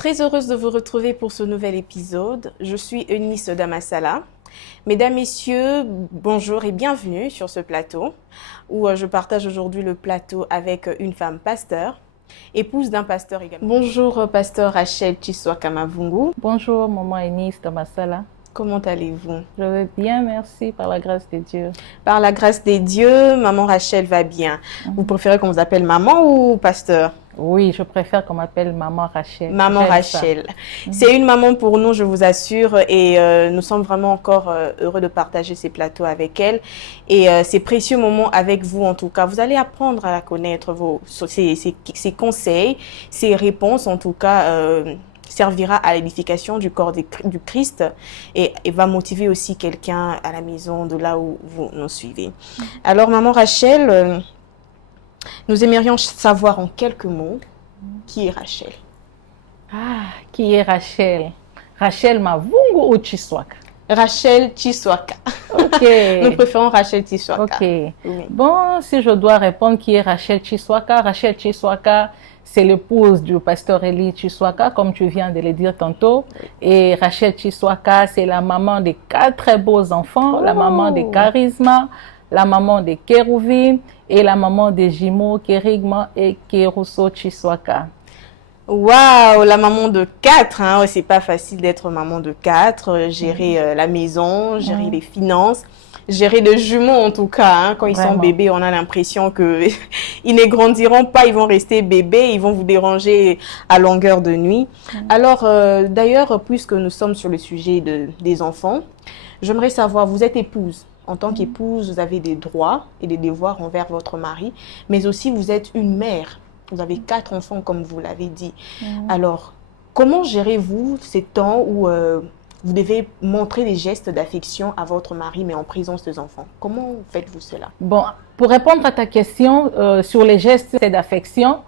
Très heureuse de vous retrouver pour ce nouvel épisode. Je suis Eunice Damassala. Mesdames, Messieurs, bonjour et bienvenue sur ce plateau où je partage aujourd'hui le plateau avec une femme pasteur, épouse d'un pasteur également. Bonjour pasteur Rachel Chiswaka Mavungu. Bonjour maman Eunice Damassala. Comment allez-vous? Je vais bien, merci, par la grâce de Dieu. Par la grâce de Dieu, maman Rachel va bien. Vous préférez qu'on vous appelle maman ou pasteur? Oui, je préfère qu'on m'appelle maman Rachel. Maman Rachel. C'est une maman pour nous, je vous assure, et nous sommes vraiment encore heureux de partager ces plateaux avec elle et ces précieux moments avec vous en tout cas. Vous allez apprendre à la connaître, ses conseils, ses réponses en tout cas. Servira à l'édification du corps du Christ et va motiver aussi quelqu'un à la maison de là où vous nous suivez. Alors, maman Rachel, nous aimerions savoir en quelques mots qui est Rachel. Ah, qui est Rachel? Rachel Mavungu ou Chiswaka? Rachel Chiswaka. Ok. Nous préférons Rachel Chiswaka. Ok. Oui. Bon, si je dois répondre qui est Rachel Chiswaka, c'est l'épouse du pasteur Eli Chiswaka, comme tu viens de le dire tantôt. Et Rachel Chiswaka, c'est la maman de 4 très beaux enfants, la maman de Charisma, la maman de Kérouvim et la maman des jumeaux Kérigma et Kérousso Chiswaka. Waouh, la maman de 4, hein. C'est pas facile d'être maman de 4, gérer la maison, gérer les finances. Gérer les jumeaux en tout cas, hein. Quand ils sont bébés, on a l'impression que ils ne grandiront pas, ils vont rester bébés, ils vont vous déranger à longueur de nuit. Alors d'ailleurs, puisque nous sommes sur le sujet des enfants, j'aimerais savoir, vous êtes épouse. En tant qu'épouse, vous avez des droits et des devoirs envers votre mari, mais aussi vous êtes une mère. Vous avez 4 enfants comme vous l'avez dit. Alors, comment gérez-vous ces temps où vous devez montrer des gestes d'affection à votre mari, mais en présence des enfants? Comment faites-vous cela? Bon, pour répondre à ta question sur les gestes d'affection,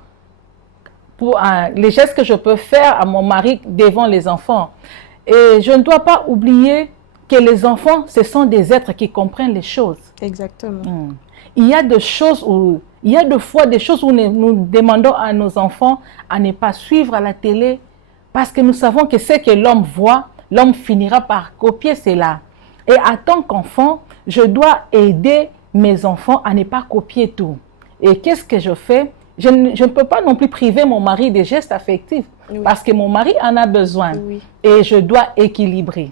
les gestes que je peux faire à mon mari devant les enfants, et je ne dois pas oublier que les enfants, ce sont des êtres qui comprennent les choses. Exactement. Il y a des choses où, il y a des fois des choses où nous demandons à nos enfants à ne pas suivre à la télé, parce que nous savons que ce que l'homme voit, l'homme finira par copier cela. Et en tant qu'enfant, je dois aider mes enfants à ne pas copier tout. Et qu'est-ce que je fais? Je ne peux pas non plus priver mon mari des gestes affectifs, parce que mon mari en a besoin. Et je dois équilibrer.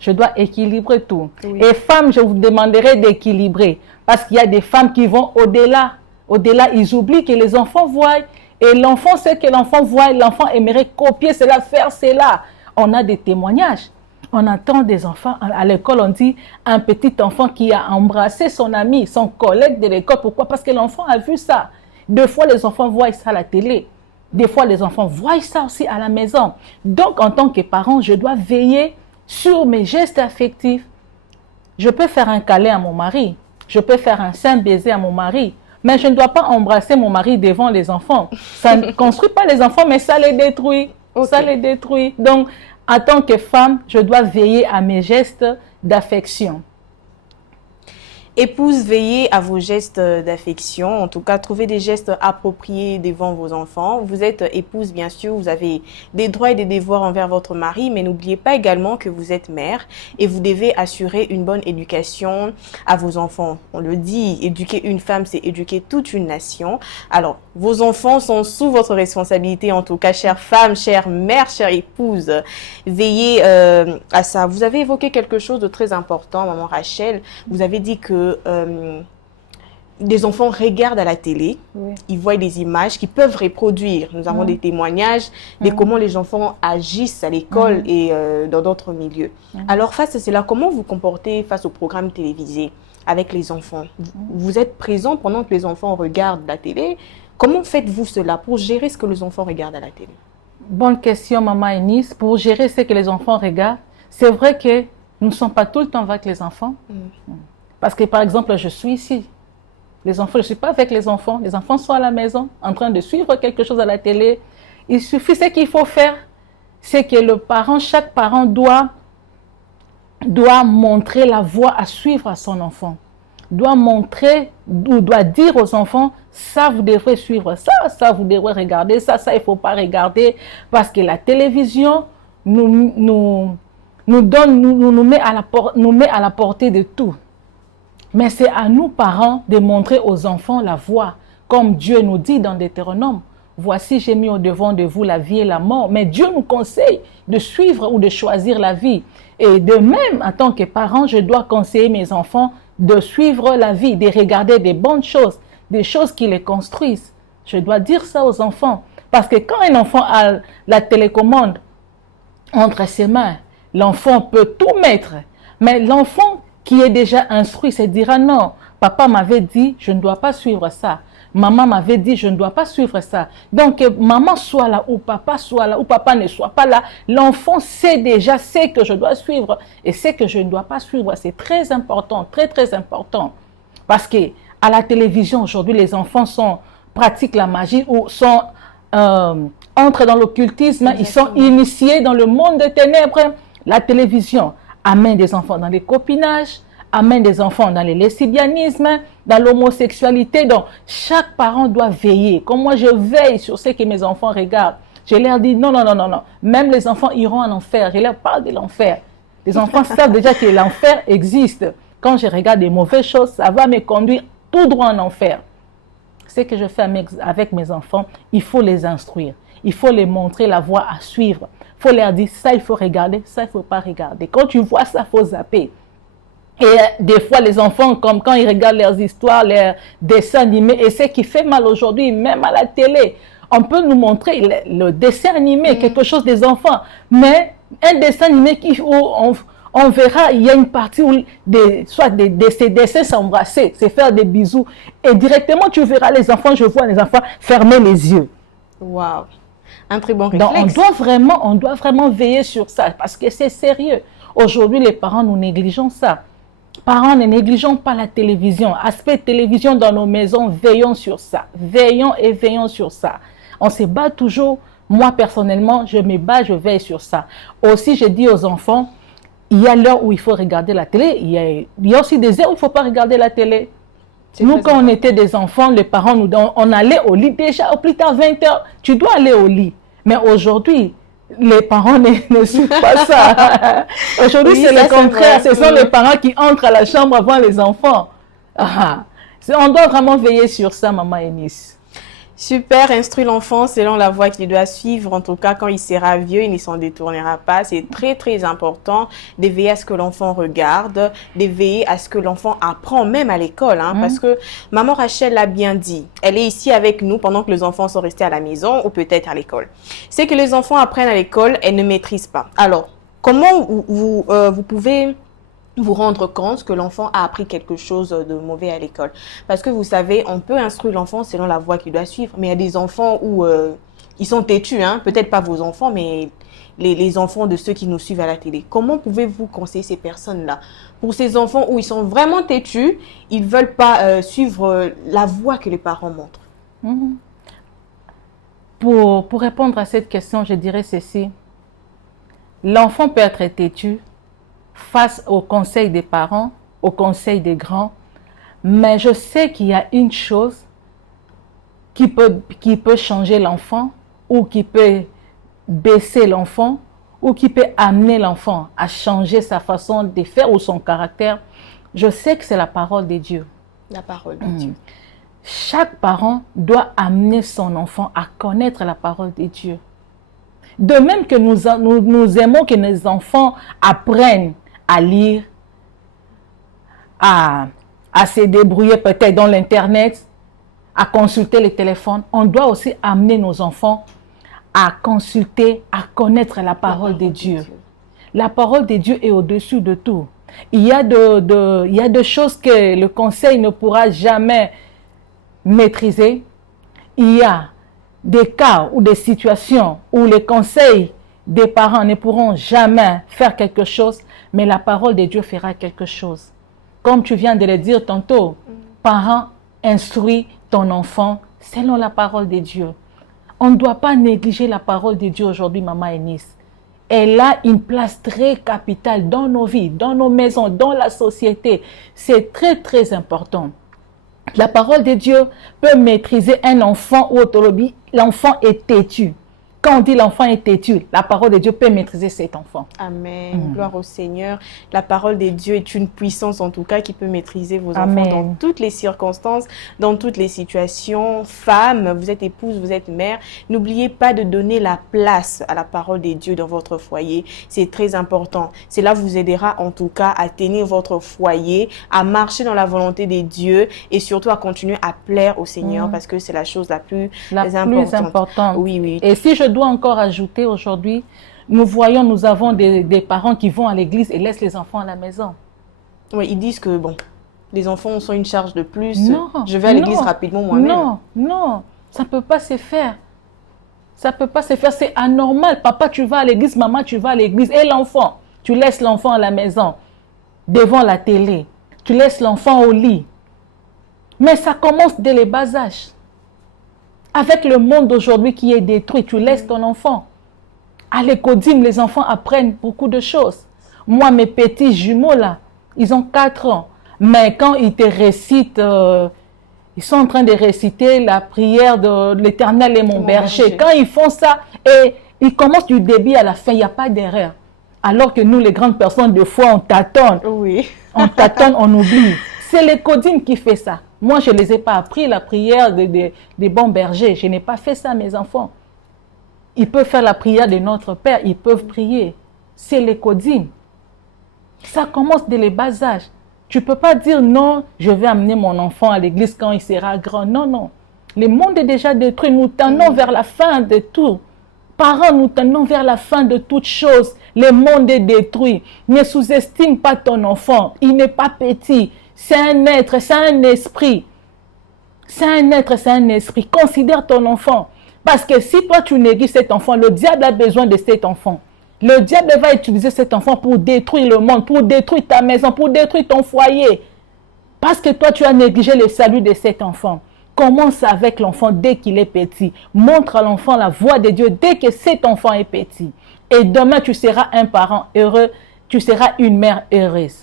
Je dois équilibrer tout. Et femmes, je vous demanderai d'équilibrer, parce qu'il y a des femmes qui vont au-delà. Au-delà, ils oublient que les enfants voient. Et l'enfant sait que l'enfant voit, l'enfant aimerait copier cela, faire cela. On a des témoignages. On entend des enfants à l'école, on dit un petit enfant qui a embrassé son ami, son collègue de l'école. Pourquoi? Parce que l'enfant a vu ça. Des fois, les enfants voient ça à la télé. Des fois, les enfants voient ça aussi à la maison. Donc, en tant que parent, je dois veiller sur mes gestes affectifs. Je peux faire un câlin à mon mari. Je peux faire un saint baiser à mon mari. Mais je ne dois pas embrasser mon mari devant les enfants. Ça ne construit pas les enfants, mais ça les détruit. Ça les détruit. Donc, en tant que femme, je dois veiller à mes gestes d'affection. Épouse, veillez à vos gestes d'affection. En tout cas, trouvez des gestes appropriés devant vos enfants. Vous êtes épouse, bien sûr, vous avez des droits et des devoirs envers votre mari, mais n'oubliez pas également que vous êtes mère et vous devez assurer une bonne éducation à vos enfants. On le dit, éduquer une femme, c'est éduquer toute une nation. Alors, vos enfants sont sous votre responsabilité, en tout cas, chère femme, chère mère, chère épouse. Veillez à ça. Vous avez évoqué quelque chose de très important, maman Rachel. Vous avez dit que des enfants regardent à la télé, ils voient des images qu'ils peuvent reproduire. Nous avons des témoignages de comment les enfants agissent à l'école et dans d'autres milieux. Alors face à cela, comment vous comportez face aux programmes télévisés avec les enfants? Vous êtes présent pendant que les enfants regardent la télé. Comment faites-vous cela pour gérer ce que les enfants regardent à la télé? Bonne question, maman Eunice. Pour gérer ce que les enfants regardent, c'est vrai que nous ne sommes pas tout le temps avec les enfants. Parce que, par exemple, je suis ici. Les enfants, je ne suis pas avec les enfants. Les enfants sont à la maison, en train de suivre quelque chose à la télé. Il suffit, ce qu'il faut faire, c'est que chaque parent doit montrer la voie à suivre à son enfant. doit montrer ou doit dire aux enfants, ça vous devrez suivre ça vous devrez regarder ça il ne faut pas regarder, parce que la télévision nous met à la portée de tout. Mais c'est à nous, parents, de montrer aux enfants la voie, comme Dieu nous dit dans Deutéronome. Voici, j'ai mis au devant de vous la vie et la mort. Mais Dieu nous conseille de suivre ou de choisir la vie. Et de même, en tant que parent, je dois conseiller mes enfants de suivre la vie, de regarder des bonnes choses, des choses qui les construisent. Je dois dire ça aux enfants. Parce que quand un enfant a la télécommande entre ses mains, l'enfant peut tout mettre. Mais l'enfant qui est déjà instruit se dira non, papa m'avait dit, je ne dois pas suivre ça. Maman m'avait dit, je ne dois pas suivre ça. Donc, maman soit là, ou papa ne soit pas là. L'enfant sait déjà ce que je dois suivre et ce que je ne dois pas suivre. C'est très important, très, très important. Parce que à la télévision, aujourd'hui, les enfants pratiquent la magie ou entrent dans l'occultisme. Ils sont initiés dans le monde des ténèbres. La télévision amène des enfants dans les copinages, amène des enfants dans le lesbianisme, dans l'homosexualité. Donc, chaque parent doit veiller. Comme moi, je veille sur ce que mes enfants regardent. Je leur dis non. Même les enfants iront en enfer. Je leur parle de l'enfer. Les enfants savent déjà que l'enfer existe. Quand je regarde des mauvaises choses, ça va me conduire tout droit en enfer. Ce que je fais avec mes enfants, il faut les instruire. Il faut les montrer la voie à suivre. Il faut leur dire ça, il faut regarder, ça, il ne faut pas regarder. Quand tu vois ça, il faut zapper. Et des fois, les enfants, comme quand ils regardent leurs histoires, leurs dessins animés, et ce qui fait mal aujourd'hui, même à la télé, on peut nous montrer le dessin animé, quelque chose des enfants, mais un dessin animé où on verra, il y a une partie où soit ces dessins s'embrasser, c'est faire des bisous, et directement tu verras les enfants, je vois les enfants fermer les yeux. Waouh, un très bon réflexe. Donc on doit vraiment veiller sur ça, parce que c'est sérieux. Aujourd'hui, les parents, nous négligeons ça. Parents, ne négligeons pas la télévision. Aspect télévision dans nos maisons, veillons sur ça. Veillons sur ça. On se bat toujours. Moi, personnellement, je me bats, je veille sur ça. Aussi, je dis aux enfants, il y a l'heure où il faut regarder la télé. Il y a aussi des heures où il ne faut pas regarder la télé. Nous, quand on était des enfants, les parents, on allait au lit déjà, au plus tard 20 heures. Tu dois aller au lit. Mais aujourd'hui, les parents ne suivent pas ça. Aujourd'hui, c'est le contraire. Ce sont les parents qui entrent à la chambre avant les enfants. On doit vraiment veiller sur ça, maman Eunice. Super, instruire l'enfant selon la voie qu'il doit suivre. En tout cas, quand il sera vieux, il ne s'en détournera pas. C'est très, très important de veiller à ce que l'enfant regarde, de veiller à ce que l'enfant apprend, même à l'école. Parce que maman Rachel l'a bien dit. Elle est ici avec nous pendant que les enfants sont restés à la maison ou peut-être à l'école. C'est que les enfants apprennent à l'école, elles ne maîtrisent pas. Alors, comment vous pouvez vous rendre compte que l'enfant a appris quelque chose de mauvais à l'école? Parce que vous savez, on peut instruire l'enfant selon la voie qu'il doit suivre, mais il y a des enfants où ils sont têtus, peut-être pas vos enfants, mais les enfants de ceux qui nous suivent à la télé. Comment pouvez-vous conseiller ces personnes-là? Pour ces enfants où ils sont vraiment têtus, ils ne veulent pas suivre la voie que les parents montrent. Pour répondre à cette question, je dirais ceci. L'enfant peut être têtu face au conseil des parents, au conseil des grands, mais je sais qu'il y a une chose qui peut changer l'enfant ou qui peut baisser l'enfant ou qui peut amener l'enfant à changer sa façon de faire ou son caractère. Je sais que c'est la parole de Dieu. La parole de Dieu. Chaque parent doit amener son enfant à connaître la parole de Dieu. De même que nous aimons que nos enfants apprennent à lire, à se débrouiller peut-être dans l'Internet, à consulter le téléphone, on doit aussi amener nos enfants à consulter, à connaître la parole de Dieu. La parole de Dieu est au-dessus de tout. Il y a des choses que le conseil ne pourra jamais maîtriser. Il y a des cas ou des situations où les conseils des parents ne pourront jamais faire quelque chose, mais la parole de Dieu fera quelque chose. Comme tu viens de le dire tantôt, parents, instruis ton enfant selon la parole de Dieu. On ne doit pas négliger la parole de Dieu aujourd'hui, maman Eunice. elle a une place très capitale dans nos vies, dans nos maisons, dans la société. C'est très, très important. La parole de Dieu peut maîtriser un enfant ou autonomie. L'enfant est têtu. Quand on dit l'enfant est têtu, la parole de Dieu peut maîtriser cet enfant. Amen. Gloire au Seigneur. La parole de Dieu est une puissance en tout cas qui peut maîtriser vos Amen. enfants dans toutes les circonstances, dans toutes les situations. Femme, vous êtes épouse, vous êtes mère. N'oubliez pas de donner la place à la parole de Dieu dans votre foyer. C'est très important. Cela vous aidera en tout cas à tenir votre foyer, à marcher dans la volonté de Dieu et surtout à continuer à plaire au Seigneur parce que c'est la chose la plus importante. Oui, oui. Et si je dois encore ajouter aujourd'hui, nous avons des parents qui vont à l'église et laissent les enfants à la maison. Oui, ils disent que bon, les enfants sont une charge de plus. Non, je vais à l'église rapidement moi-même. Non, non, ça ne peut pas se faire. Ça ne peut pas se faire, c'est anormal. Papa, tu vas à l'église, maman, tu vas à l'église. Et l'enfant, tu laisses l'enfant à la maison, devant la télé. Tu laisses l'enfant au lit. Mais ça commence dès les bas âges. Avec le monde d'aujourd'hui qui est détruit, tu laisses ton enfant. À l'écodime, les enfants apprennent beaucoup de choses. Moi, mes petits jumeaux, là, ils ont 4 ans. Mais quand ils te récitent, ils sont en train de réciter la prière de l'Éternel est mon berger. Quand ils font ça, et ils commencent du début à la fin, il n'y a pas d'erreur. Alors que nous, les grandes personnes, des fois, on tâtonne. Oui. On tâtonne, on oublie. C'est l'écodime qui fait ça. Moi, je ne les ai pas appris, la prière des bons bergers. Je n'ai pas fait ça, mes enfants. Ils peuvent faire la prière de notre Père. Ils peuvent prier. C'est l'écodime. Ça commence dès les bas âges. Tu ne peux pas dire non, je vais amener mon enfant à l'église quand il sera grand. Non, non. Le monde est déjà détruit. Nous tendons vers la fin de tout. Parents, nous tendons vers la fin de toutes choses. Le monde est détruit. Ne sous-estime pas ton enfant. Il n'est pas petit. C'est un être, c'est un esprit. C'est un être, c'est un esprit. Considère ton enfant. Parce que si toi tu négliges cet enfant, le diable a besoin de cet enfant. Le diable va utiliser cet enfant pour détruire le monde, pour détruire ta maison, pour détruire ton foyer. Parce que toi tu as négligé le salut de cet enfant. Commence avec l'enfant dès qu'il est petit. Montre à l'enfant la voie de Dieu dès que cet enfant est petit. Et demain tu seras un parent heureux, tu seras une mère heureuse.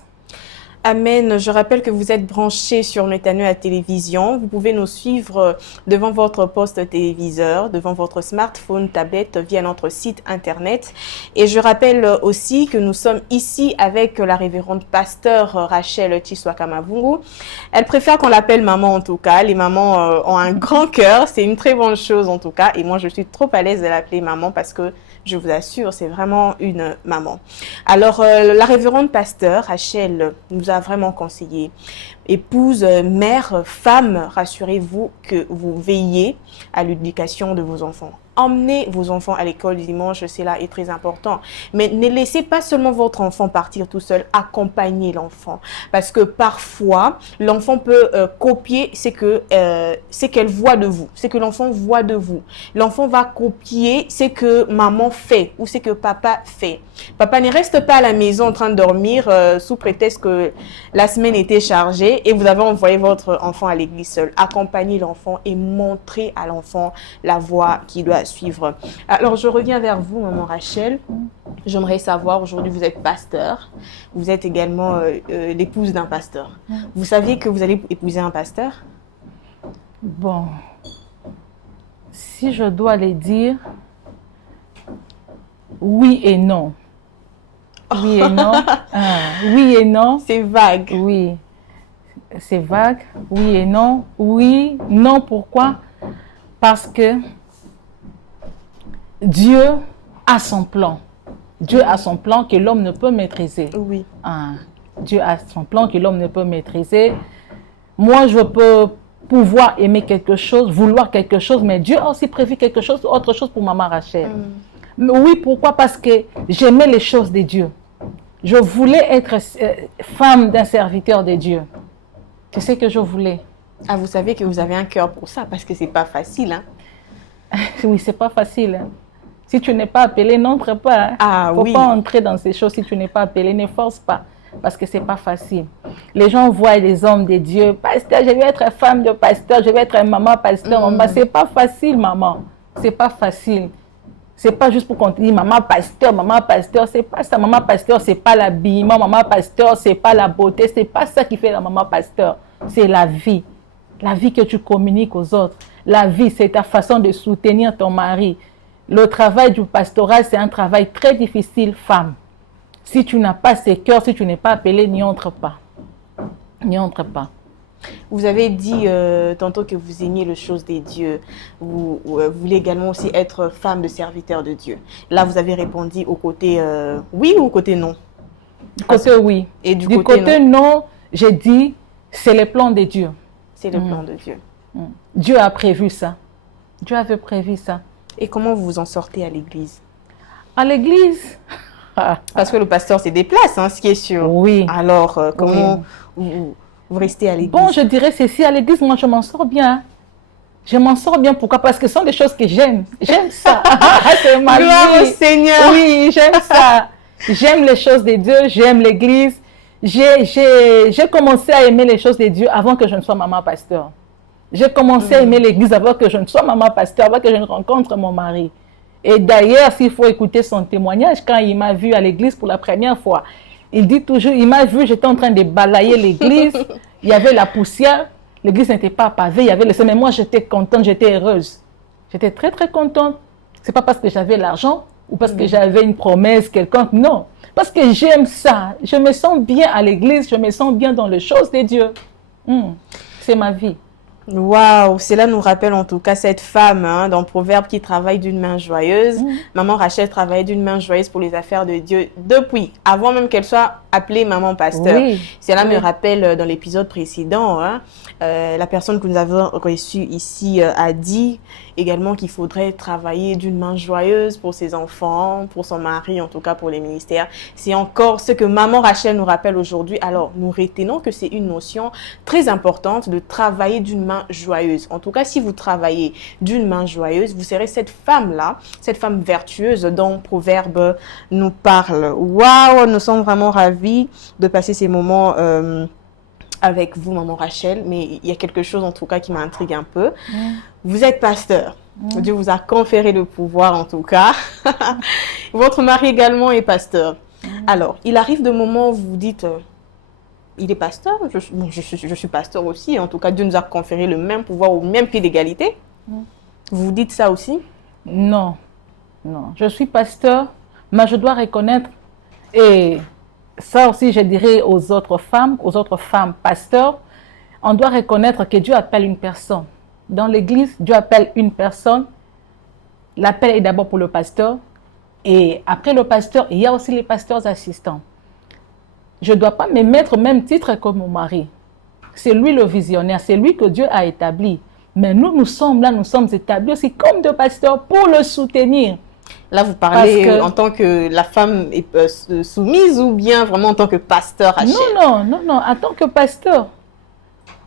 Amen. Je rappelle que vous êtes branchés sur Métano à télévision. Vous pouvez nous suivre devant votre poste téléviseur, devant votre smartphone, tablette, via notre site internet. Et je rappelle aussi que nous sommes ici avec la révérende pasteur Rachel Chiswakamavungu. Elle préfère qu'on l'appelle maman en tout cas. Les mamans ont un grand cœur. C'est une très bonne chose en tout cas. Et moi, je suis trop à l'aise de l'appeler maman parce que je vous assure, c'est vraiment une maman. Alors, la révérende pasteur Rachel nous a vraiment conseillé. Épouse, mère, femme, rassurez-vous que vous veillez à l'éducation de vos enfants. Emmenez vos enfants à l'école du dimanche, cela est très important. Mais ne laissez pas seulement votre enfant partir tout seul, accompagnez l'enfant. Parce que parfois, l'enfant peut copier ce qu'elle voit de vous, ce que l'enfant voit de vous. L'enfant va copier ce que maman fait ou ce que papa fait. Papa ne reste pas à la maison en train de dormir sous prétexte que la semaine était chargée et vous avez envoyé votre enfant à l'église seul. Accompagnez l'enfant et montrez à l'enfant la voie qu'il doit suivre. Alors, je reviens vers vous, maman Rachel. J'aimerais savoir, aujourd'hui, vous êtes pasteur. Vous êtes également l'épouse d'un pasteur. Vous saviez que vous allez épouser un pasteur? Bon, si je dois le dire, oui et non. Oui et non. Oui et non. C'est vague. Oui, c'est vague. Oui et non. Oui, non, pourquoi? Parce que Dieu a son plan. Dieu a son plan que l'homme ne peut maîtriser. Oui. Dieu a son plan que l'homme ne peut maîtriser. Moi, je peux pouvoir aimer quelque chose, vouloir quelque chose, mais Dieu a aussi prévu quelque chose, autre chose pour maman Rachel. Oui, pourquoi? Parce que j'aimais les choses de Dieu. Je voulais être femme d'un serviteur de Dieu. C'est ce que je voulais. Ah, vous savez que vous avez un cœur pour ça, parce que c'est pas facile, hein? Oui, c'est pas facile. Hein. Si tu n'es pas appelé, n'entre pas. Hein. Ah, Faut oui. pas entrer dans ces choses si tu n'es pas appelé. Ne force pas, parce que c'est pas facile. Les gens voient les hommes de Dieu. Pasteur, je vais être femme de pasteur, je vais être maman pasteur. C'est pas facile, maman. C'est pas facile. C'est pas juste pour qu'on te dise maman pasteur, c'est pas ça. Maman pasteur, c'est pas l'habillement. Maman pasteur, c'est pas la beauté. C'est pas ça qui fait la maman pasteur. C'est la vie. La vie que tu communiques aux autres. La vie, c'est ta façon de soutenir ton mari. Le travail du pastorat, c'est un travail très difficile, femme. Si tu n'as pas ce cœur, si tu n'es pas appelée, n'y entre pas. N'y entre pas. Vous avez dit tantôt que vous aimiez les choses des dieux. Vous voulez également aussi être femme de serviteur de Dieu. Là, vous avez répondu au côté oui ou au côté non? Du côté oui. Et du côté non, j'ai dit, c'est le plan de Dieu. C'est le plan de Dieu. Dieu a prévu ça. Dieu avait prévu ça. Et comment vous vous en sortez à l'église? À l'église? Parce que le pasteur se déplace, hein, ce qui est sûr. Oui. Alors, comment vous restez à l'église? Bon, je dirais ceci, à l'église, moi, je m'en sors bien. Je m'en sors bien. Pourquoi? Parce que ce sont des choses que j'aime. J'aime ça. C'est ma vie. Gloire au Seigneur. Oui, j'aime ça. J'aime les choses de Dieu, j'aime l'église. J'ai commencé à aimer les choses de Dieu avant que je ne sois maman pasteur. J'ai commencé à aimer l'église avant que je ne sois maman pasteur, avant que je ne rencontre mon mari. Et d'ailleurs, s'il faut écouter son témoignage, quand il m'a vu à l'église pour la première fois, il dit toujours, il m'a vu, j'étais en train de balayer l'église, il y avait la poussière, l'église n'était pas pavée, il y avait le sol, mais moi j'étais contente, j'étais heureuse. J'étais très très contente. C'est pas parce que j'avais l'argent ou parce que j'avais une promesse quelconque, non. Parce que j'aime ça, je me sens bien à l'église, je me sens bien dans les choses de Dieu. C'est ma vie. Waouh, cela nous rappelle en tout cas cette femme dans Proverbe qui travaille d'une main joyeuse. Maman Rachel travaillait d'une main joyeuse pour les affaires de Dieu depuis, avant même qu'elle soit appelée maman pasteur. Oui. Cela me rappelle dans l'épisode précédent, la personne que nous avons reçue ici a dit également qu'il faudrait travailler d'une main joyeuse pour ses enfants, pour son mari, en tout cas pour les ministères. C'est encore ce que maman Rachel nous rappelle aujourd'hui. Alors, nous retenons que c'est une notion très importante de travailler d'une main joyeuse. En tout cas, si vous travaillez d'une main joyeuse, vous serez cette femme-là, cette femme vertueuse dont Proverbe nous parle. Waouh, nous sommes vraiment ravis de passer ces moments avec vous, maman Rachel, mais il y a quelque chose en tout cas qui m'intrigue un peu. Vous êtes pasteur. Dieu vous a conféré le pouvoir en tout cas. Votre mari également est pasteur. Alors, il arrive de moments où vous vous dites, il est pasteur, je suis pasteur aussi. En tout cas, Dieu nous a conféré le même pouvoir au même pied d'égalité. Vous vous dites ça aussi? Non, non. Je suis pasteur, mais je dois reconnaître, et ça aussi je dirais aux autres femmes pasteurs, on doit reconnaître que Dieu appelle une personne. Dans l'église, Dieu appelle une personne. L'appel est d'abord pour le pasteur. Et après le pasteur, il y a aussi les pasteurs assistants. Je ne dois pas me mettre au même titre que mon mari. C'est lui le visionnaire, c'est lui que Dieu a établi. Mais nous sommes là, nous sommes établis aussi comme des pasteurs pour le soutenir. Là, vous parlez en tant que la femme est soumise ou bien vraiment en tant que pasteur Rachel? Non, en tant que pasteur.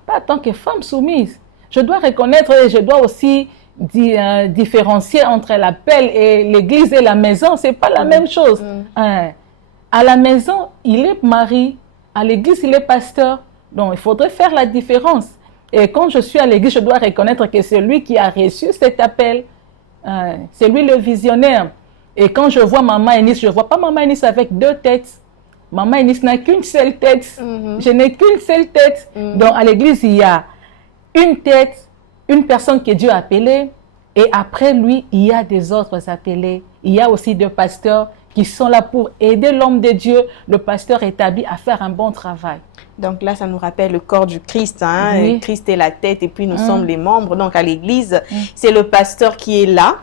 Pas en tant que femme soumise. Je dois reconnaître et je dois aussi différencier entre l'appel et l'église et la maison. Ce n'est pas la même chose. À la maison, il est mari. À l'église, il est pasteur. Donc, il faudrait faire la différence. Et quand je suis à l'église, je dois reconnaître que c'est lui qui a reçu cet appel. C'est lui le visionnaire. Et quand je vois Maman Eunice, je ne vois pas Maman Eunice avec deux têtes. Maman Eunice n'a qu'une seule tête. Je n'ai qu'une seule tête. Donc, à l'église, il y a une tête, une personne que Dieu a appelée. Et après lui, il y a des autres appelés. Il y a aussi des pasteurs qui sont là pour aider l'homme de Dieu, le pasteur établi, à faire un bon travail. Donc là, ça nous rappelle le corps du Christ. Oui. Christ est la tête et puis nous sommes les membres. Donc à l'église, c'est le pasteur qui est là.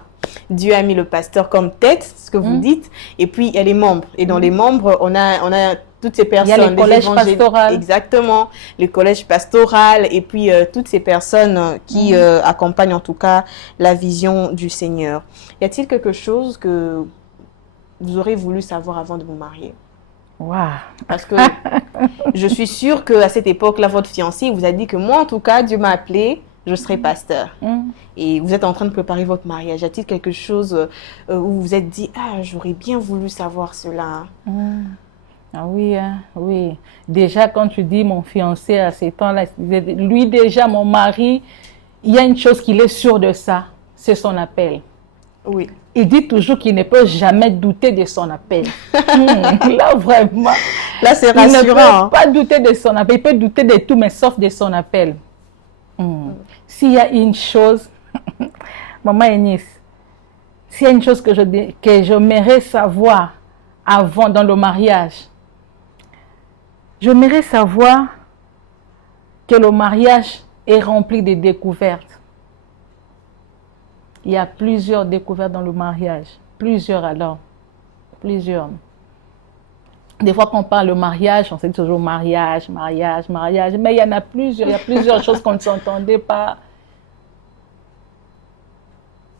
Dieu a mis le pasteur comme tête, ce que vous dites. Et puis il y a les membres. Et dans les membres, on a toutes ces personnes. Il y a les collèges pastoraux. Exactement, les collèges pastoraux et puis toutes ces personnes qui accompagnent en tout cas la vision du Seigneur. Y a-t-il quelque chose que vous aurez voulu savoir avant de vous marier? Wow. Parce que je suis sûre qu'à cette époque-là, votre fiancé vous a dit que moi, en tout cas, Dieu m'a appelé, je serai pasteur. Et vous êtes en train de préparer votre mariage. Y a-t-il quelque chose où vous vous êtes dit, ah, j'aurais bien voulu savoir cela? Ah oui, oui. Déjà, quand tu dis mon fiancé à ces temps-là, lui déjà, mon mari, il y a une chose qu'il est sûr de ça, c'est son appel. Oui. Il dit toujours qu'il ne peut jamais douter de son appel. Là, vraiment. Là, c'est rassurant. Il ne rassurant. peut pas douter de son appel. Il peut douter de tout, mais sauf de son appel. S'il y a une chose, Maman Eunice, s'il y a une chose que j'aimerais savoir avant, dans le mariage, j'aimerais savoir que le mariage est rempli de découvertes. Il y a plusieurs découvertes dans le mariage. Plusieurs alors. Plusieurs. Des fois, quand on parle de mariage, on sait toujours mariage, mariage, mariage. Mais il y en a plusieurs. Il y a plusieurs choses qu'on ne s'entendait pas.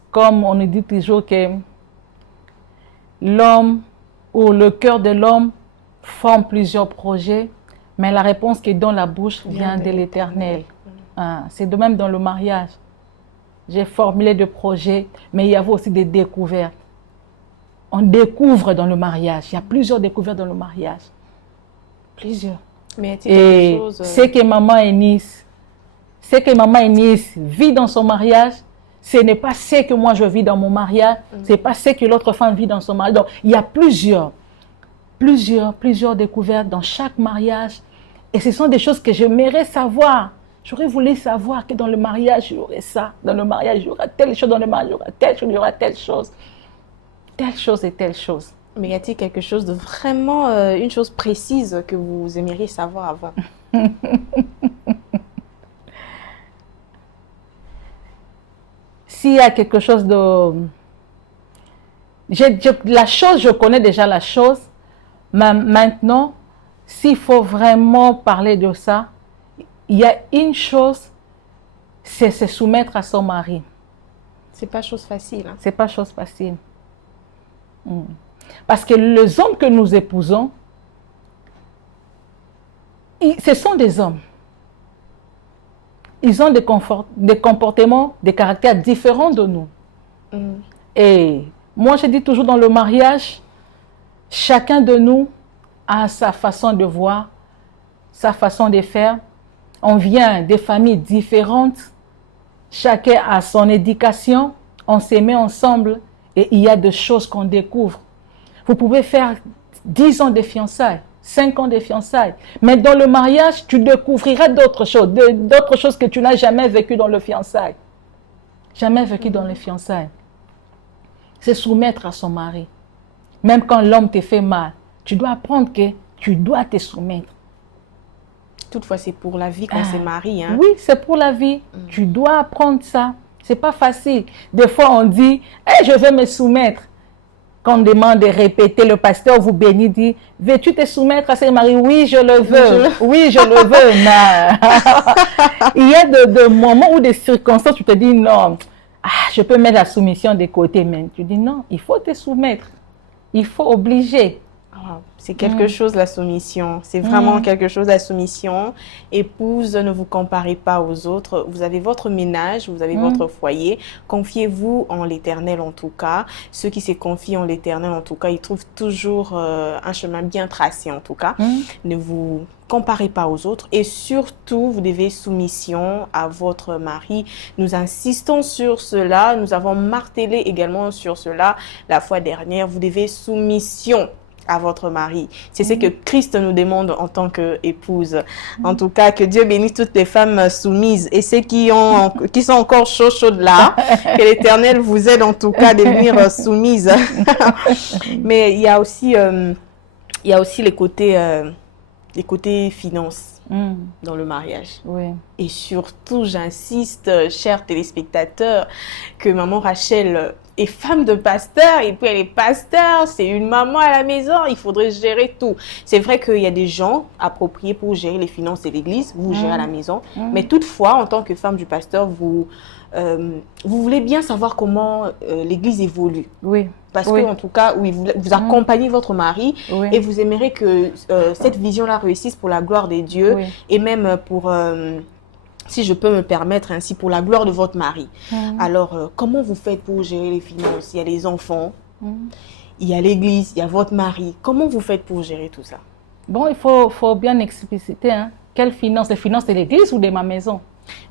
Comme on nous dit toujours que l'homme ou le cœur de l'homme forme plusieurs projets, mais la réponse qui est dans la bouche vient de l'Éternel. C'est de même dans le mariage. J'ai formulé des projets, mais il y avait aussi des découvertes. On découvre dans le mariage. Il y a plusieurs découvertes dans le mariage. Plusieurs. Mais quelque chose... ce que maman Eunice vit dans son mariage, ce n'est pas ce que moi je vis dans mon mariage, ce n'est pas ce que l'autre femme vit dans son mariage. Donc, il y a plusieurs découvertes dans chaque mariage. Et ce sont des choses que j'aimerais savoir. J'aurais voulu savoir que dans le mariage, il y aurait ça. Dans le mariage, il y aura telle chose. Dans le mariage, il y aura telle chose. Il y aura telle chose. Telle chose et telle chose. Mais y a-t-il quelque chose de vraiment, une chose précise que vous aimeriez savoir avant? S'il y a quelque chose de... la chose, je connais déjà la chose. Mais maintenant, s'il faut vraiment parler de ça, il y a une chose, c'est se soumettre à son mari. C'est pas chose facile. Hein? C'est pas chose facile. Parce que les hommes que nous épousons, ce sont des hommes. Ils ont des comportements, des caractères différents de nous. Et moi, je dis toujours dans le mariage, chacun de nous a sa façon de voir, sa façon de faire. On vient des familles différentes. Chacun a son éducation. On se met ensemble et il y a des choses qu'on découvre. Vous pouvez faire 10 ans de fiançailles, 5 ans de fiançailles. Mais dans le mariage, tu découvriras d'autres choses que tu n'as jamais vécues dans le fiançailles. Jamais vécues dans les fiançailles. C'est soumettre à son mari. Même quand l'homme te fait mal, tu dois apprendre que tu dois te soumettre. Toutefois, c'est pour la vie qu'on se marie. Hein? Oui, c'est pour la vie. Tu dois apprendre ça. C'est pas facile. Des fois, on dit, hey, je vais me soumettre. Quand on demande de répéter, le pasteur vous bénit, dit, veux-tu te soumettre à ce mari? Oui, je le veux. Oui, je le veux. Non. Il y a des moments ou des circonstances où tu te dis, non, je peux mettre la soumission de côté. Mais tu dis, non, il faut te soumettre. Il faut obliger. C'est quelque chose, la soumission. C'est vraiment quelque chose, la soumission. Épouse, ne vous comparez pas aux autres. Vous avez votre ménage, vous avez votre foyer. Confiez-vous en l'Éternel, en tout cas. Ceux qui se confient en l'Éternel, en tout cas, ils trouvent toujours un chemin bien tracé, en tout cas. Ne vous comparez pas aux autres. Et surtout, vous devez soumission à votre mari. Nous insistons sur cela. Nous avons martelé également sur cela la fois dernière. Vous devez soumission à votre mari. C'est ce que Christ nous demande en tant qu'épouse. En tout cas, que Dieu bénisse toutes les femmes soumises et ceux qui sont encore chaudes là, que l'Éternel vous aide en tout cas à devenir soumises. Mais il y a aussi les côtés finances dans le mariage. Oui. Et surtout, j'insiste, chers téléspectateurs, que maman Rachel est femme de pasteur et puis elle est pasteur, c'est une maman à la maison, il faudrait gérer tout. C'est vrai qu'il y a des gens appropriés pour gérer les finances de l'église, vous gérez à la maison, mais toutefois, en tant que femme du pasteur, vous voulez bien savoir comment l'église évolue. Oui. Parce que, en tout cas, oui, vous accompagnez votre mari et vous aimeriez que cette vision-là réussisse pour la gloire des dieux et même pour, si je peux me permettre ainsi, pour la gloire de votre mari. Alors, comment vous faites pour gérer les finances? Il y a les enfants, il y a l'église, il y a votre mari. Comment vous faites pour gérer tout ça? Bon, il faut bien expliciter. Hein. Quelles finances? Les finances de l'église ou de ma maison?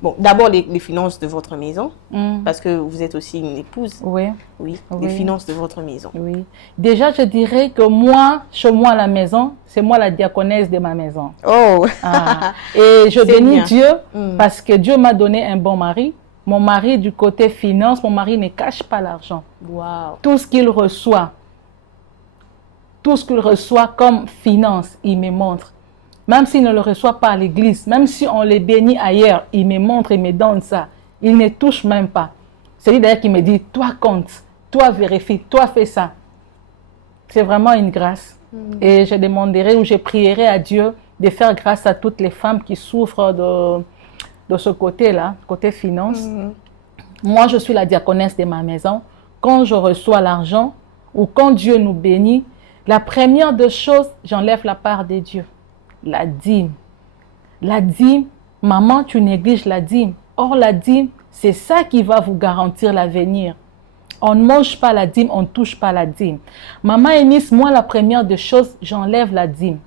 Bon, d'abord les finances de votre maison, Mm. parce que vous êtes aussi une épouse. Oui, Oui, Oui. les finances de votre maison. oui. Déjà, je dirais que moi, chez moi à la maison, c'est moi la diaconesse de ma maison. Oh, Ah. Et je C'est bénis bien. Dieu Mm. parce que Dieu m'a donné un bon mari. Mon mari, du côté finance, mon mari ne cache pas l'argent. wow. Tout ce qu'il reçoit comme finance, il me montre. Même s'il ne le reçoit pas à l'église, même si on les bénit ailleurs, il me montre, il me donne ça. Il ne touche même pas. C'est lui d'ailleurs qui me dit, toi compte, toi vérifie, toi fais ça. C'est vraiment une grâce. Et je demanderai ou je prierai à Dieu de faire grâce à toutes les femmes qui souffrent de ce côté-là, côté finance. Moi, je suis la diaconesse de ma maison. Quand je reçois l'argent ou quand Dieu nous bénit, la première des choses, j'enlève la part de Dieu. La dîme. La dîme, maman, tu négliges la dîme. Or, la dîme, c'est ça qui va vous garantir l'avenir. On ne mange pas la dîme, on ne touche pas la dîme. Maman Eunice, moi, la première des choses, j'enlève la dîme.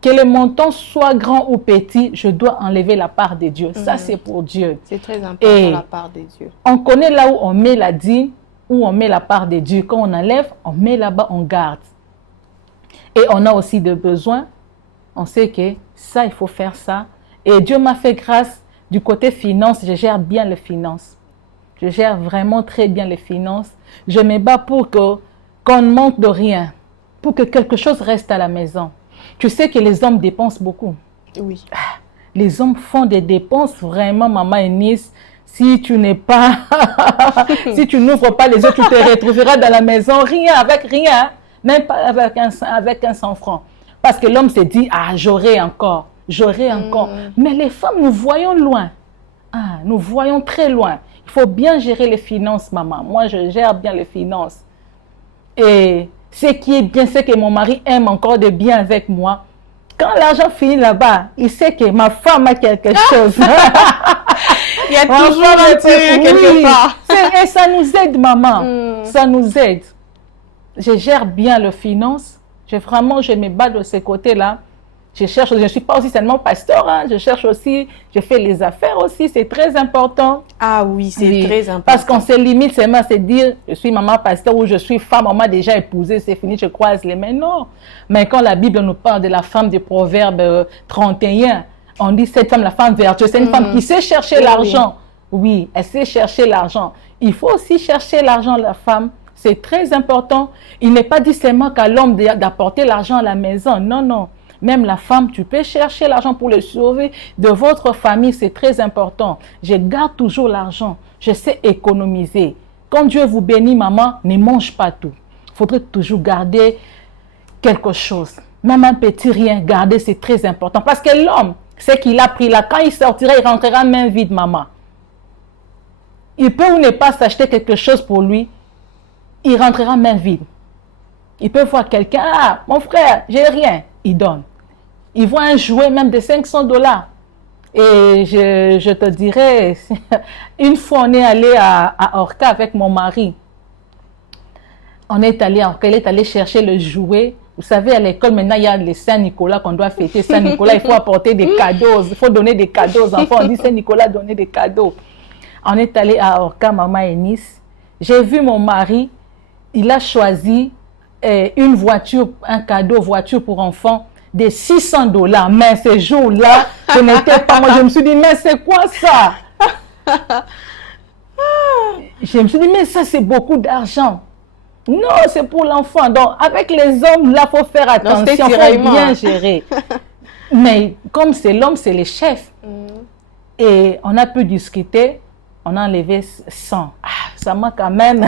Que le montant soit grand ou petit, je dois enlever la part de Dieu. Ça, c'est pour Dieu. C'est très important Et la part de Dieu. on connaît là où on met la dîme, où on met la part de Dieu. Quand on enlève, on met là-bas, on garde. Et on a aussi des besoins. On sait que ça, il faut faire ça. Et Dieu m'a fait grâce du côté finance. Je gère bien les finances. Je gère vraiment très bien les finances. Je me bats pour qu'on ne manque de rien. Pour que quelque chose reste à la maison. Tu sais que les hommes dépensent beaucoup. Oui. Les hommes font des dépenses vraiment, maman Eunice. Si tu n'es pas, si tu n'ouvres pas les yeux, tu te retrouveras dans la maison, rien, avec rien, même pas avec un 100 francs. Parce que l'homme se dit, ah, j'aurai encore. Mais les femmes, nous voyons loin. Ah, nous voyons très loin. Il faut bien gérer les finances, maman. Moi, je gère bien les finances. Et ce qui est bien, c'est que mon mari aime encore de bien avec moi. Quand l'argent finit là-bas, il sait que ma femme a quelque chose. Il y a toujours un truc quelque part. Et ça nous aide, maman. Ça nous aide. Je gère bien les finances. Je me bats de ce côté-là. Je ne suis pas aussi seulement pasteur, hein. Je cherche aussi, je fais les affaires aussi, c'est très important. Ah oui, c'est très important. Parce qu'on se limite seulement à se dire, je suis maman pasteur ou je suis femme, on m'a déjà épousée, c'est fini, je croise les mains. Non. Mais quand la Bible nous parle de la femme du Proverbe 31, on dit cette femme, la femme vertueuse, c'est une femme qui sait chercher l'argent. Oui, elle sait chercher l'argent. Il faut aussi chercher l'argent, la femme. C'est très important. Il n'est pas dit seulement qu'à l'homme d'apporter l'argent à la maison. Non, non. Même la femme, tu peux chercher l'argent pour le sauver de votre famille. C'est très important. Je garde toujours l'argent. Je sais économiser. Quand Dieu vous bénit, maman, ne mange pas tout. Il faudrait toujours garder quelque chose. Même un petit rien, garder, c'est très important. Parce que l'homme, c'est qu'il a pris là. Quand il sortira, il rentrera main vide, maman. Il peut ou ne pas s'acheter quelque chose pour lui. Il rentrera main vide. Il peut voir quelqu'un, ah, mon frère, j'ai rien. Il donne. Il voit un jouet même de 500 $. Et je te dirais, une fois on est allé à Orca avec mon mari. On est allé à Orca, il est allé chercher le jouet. Vous savez, à l'école, maintenant, il y a les Saint-Nicolas qu'on doit fêter. Saint-Nicolas, il faut apporter des cadeaux. Il faut donner des cadeaux aux enfants. On dit Saint-Nicolas, donner des cadeaux. On est allé à Orca, maman Eunice. J'ai vu mon mari, il a choisi une voiture, un cadeau voiture pour enfants de 600 $. Mais ce jour-là, je n'étais pas moi. Je me suis dit, mais c'est quoi ça? Je me suis dit, mais ça, c'est beaucoup d'argent. Non, c'est pour l'enfant. Donc, avec les hommes, là, il faut faire attention. Il faut bien gérer. Mais comme c'est l'homme, c'est les chefs. Et on a pu discuter. On a enlevé 100. Ah, ça m'a quand même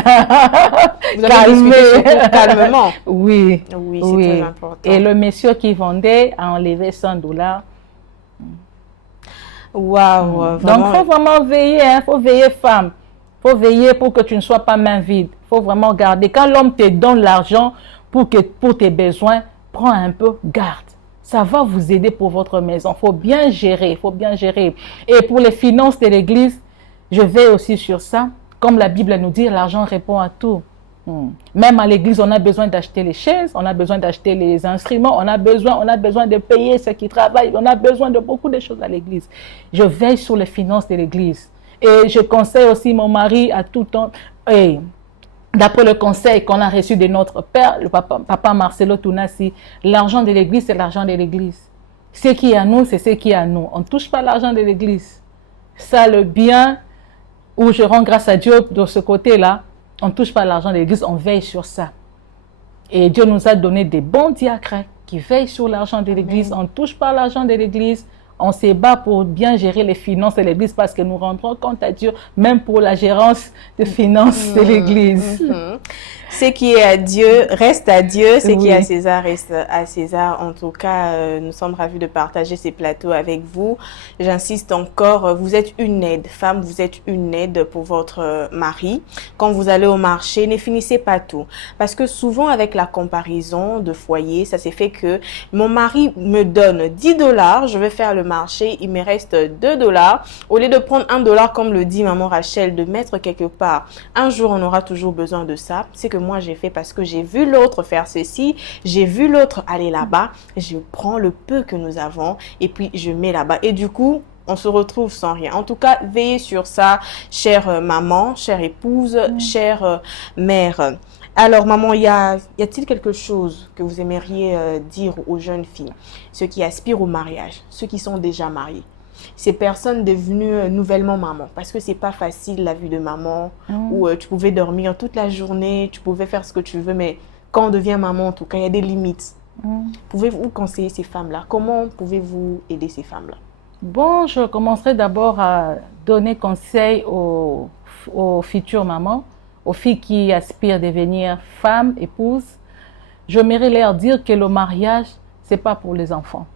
Vous avez discuté calmement. Oui, oui, c'est très important. Et le monsieur qui vendait a enlevé 100 $. Waouh, Donc, il faut vraiment veiller, il faut veiller, femme. Il faut veiller pour que tu ne sois pas main vide. Il faut vraiment garder. Quand l'homme te donne l'argent pour tes besoins, prends un peu, garde. Ça va vous aider pour votre maison. Il faut bien gérer, il faut bien gérer. Et pour les finances de l'église, je veille aussi sur ça. Comme la Bible nous dit, l'argent répond à tout. Même à l'église, on a besoin d'acheter les chaises, on a besoin d'acheter les instruments, on a besoin de payer ceux qui travaillent, on a besoin de beaucoup de choses à l'église. Je veille sur les finances de l'église. Et je conseille aussi mon mari à tout temps, et d'après le conseil qu'on a reçu de notre père, le papa Marcelo Tounassi, l'argent de l'église, c'est l'argent de l'église. Ce qui est à nous, c'est ce qui est à nous. On ne touche pas l'argent de l'église. Ça, le bien, où je rends grâce à Dieu de ce côté-là, on ne touche pas l'argent de l'église, on veille sur ça. Et Dieu nous a donné des bons diacres qui veillent sur l'argent de l'église. On ne touche pas l'argent de l'église. On se bat pour bien gérer les finances de l'église parce que nous rendrons compte à Dieu, même pour la gérance des finances de l'église. Ce qui est à Dieu reste à Dieu, ce qui est à César reste à César. En tout cas, nous sommes ravis de partager ces plateaux avec vous. J'insiste encore, vous êtes une aide, femme, vous êtes une aide pour votre mari. Quand vous allez au marché, ne finissez pas tout. Parce que souvent, avec la comparaison de foyer, ça s'est fait que mon mari me donne 10 $, je vais faire le marché, il me reste 2 $. Au lieu de prendre 1 $ comme le dit maman Rachel, de mettre quelque part, un jour on aura toujours besoin de ça. C'est que moi j'ai fait parce que j'ai vu l'autre faire ceci, j'ai vu l'autre aller là-bas, je prends le peu que nous avons et puis je mets là-bas. Et du coup, on se retrouve sans rien. En tout cas, veillez sur ça, chère maman, chère épouse, chère mère. Alors, maman, y a-t-il quelque chose que vous aimeriez dire aux jeunes filles, ceux qui aspirent au mariage, ceux qui sont déjà mariés, ces personnes devenues nouvellement maman, parce que c'est pas facile la vie de maman, où tu pouvais dormir toute la journée, tu pouvais faire ce que tu veux, mais quand on devient maman, en tout cas, il y a des limites. Pouvez-vous conseiller ces femmes-là? Comment pouvez-vous aider ces femmes-là? Bon, je commencerai d'abord à donner conseil aux futures mamans, aux filles qui aspirent à devenir femmes, épouses. J'aimerais leur dire que le mariage, c'est pas pour les enfants.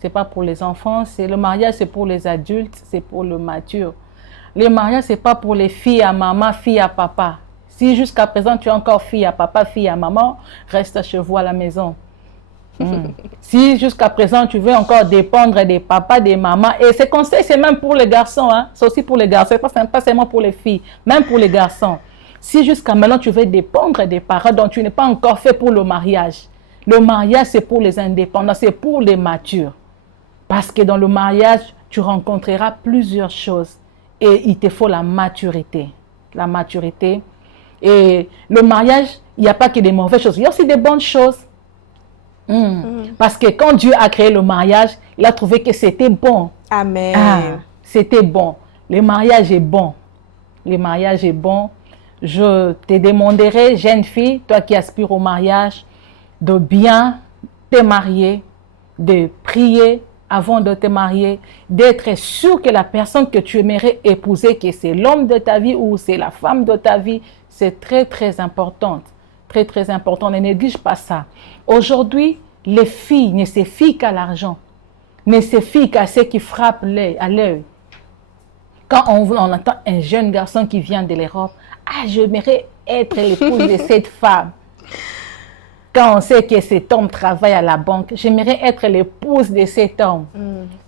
C'est pas pour les enfants, le mariage, c'est pour les adultes, c'est pour le mature. Le mariage, c'est pas pour les filles à maman, filles à papa. Si jusqu'à présent, tu es encore fille à papa, fille à maman, reste chez vous à la maison. Si jusqu'à présent, tu veux encore dépendre des papas, des mamans, et ces conseils, c'est même pour les garçons, hein? C'est aussi pour les garçons, pas seulement pour les filles, même pour les garçons. Si jusqu'à maintenant, tu veux dépendre des parents dont tu n'es pas encore fait pour le mariage c'est pour les indépendants, c'est pour les matures. Parce que dans le mariage, tu rencontreras plusieurs choses et il te faut la maturité. La maturité. Et le mariage, il n'y a pas que des mauvaises choses, il y a aussi des bonnes choses. Parce que quand Dieu a créé le mariage, il a trouvé que c'était bon. Amen. C'était bon. Le mariage est bon. Le mariage est bon. Je te demanderai, jeune fille, toi qui aspires au mariage, de bien te marier, de prier avant de te marier, d'être sûr que la personne que tu aimerais épouser, que c'est l'homme de ta vie ou c'est la femme de ta vie, c'est très, très important. Très, très important. Ne néglige pas ça. Aujourd'hui, les filles ne se fient qu'à l'argent, ne se fient qu'à ce qui frappe à l'œil. Quand on entend un jeune garçon qui vient de l'Europe, j'aimerais être l'épouse de cette femme. Quand on sait que cet homme travaille à la banque, j'aimerais être l'épouse de cet homme.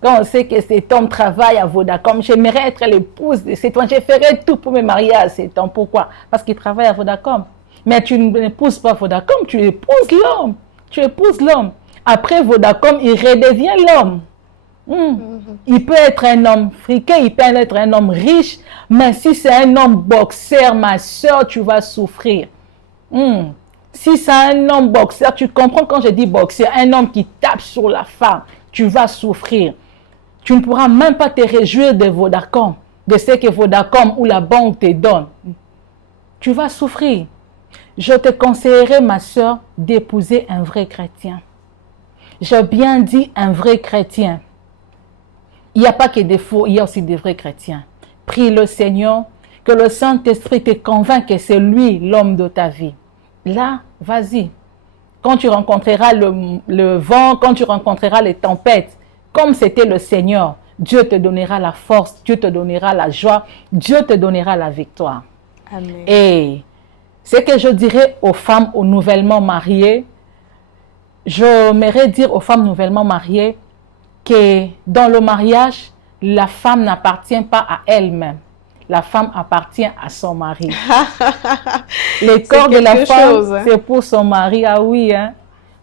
Quand on sait que cet homme travaille à Vodacom, j'aimerais être l'épouse de cet homme. Je ferais tout pour me marier à cet homme. Pourquoi? Parce qu'il travaille à Vodacom. Mais tu n'épouses pas Vodacom, tu épouses l'homme. Tu épouses l'homme. Après Vodacom, il redevient l'homme. Il peut être un homme friqué, il peut être un homme riche, mais si c'est un homme boxeur, ma soeur, tu vas souffrir. Si c'est un homme boxeur, tu comprends quand je dis boxeur, un homme qui tape sur la femme, tu vas souffrir. Tu ne pourras même pas te réjouir de Vodacom, de ce que Vodacom ou la banque te donne. Tu vas souffrir. Je te conseillerais, ma soeur, d'épouser un vrai chrétien. J'ai bien dit un vrai chrétien. Il n'y a pas que des faux, il y a aussi des vrais chrétiens. Prie le Seigneur, que le Saint-Esprit te convainque que c'est lui l'homme de ta vie. Là, vas-y. Quand tu rencontreras le vent, quand tu rencontreras les tempêtes, comme c'était le Seigneur, Dieu te donnera la force, Dieu te donnera la joie, Dieu te donnera la victoire. Amen. Et ce que je dirais aux femmes nouvellement mariées, j'aimerais dire aux femmes nouvellement mariées que dans le mariage, la femme n'appartient pas à elle-même. la femme appartient à son mari. Le corps de la femme, c'est pour son mari, ah oui. Hein?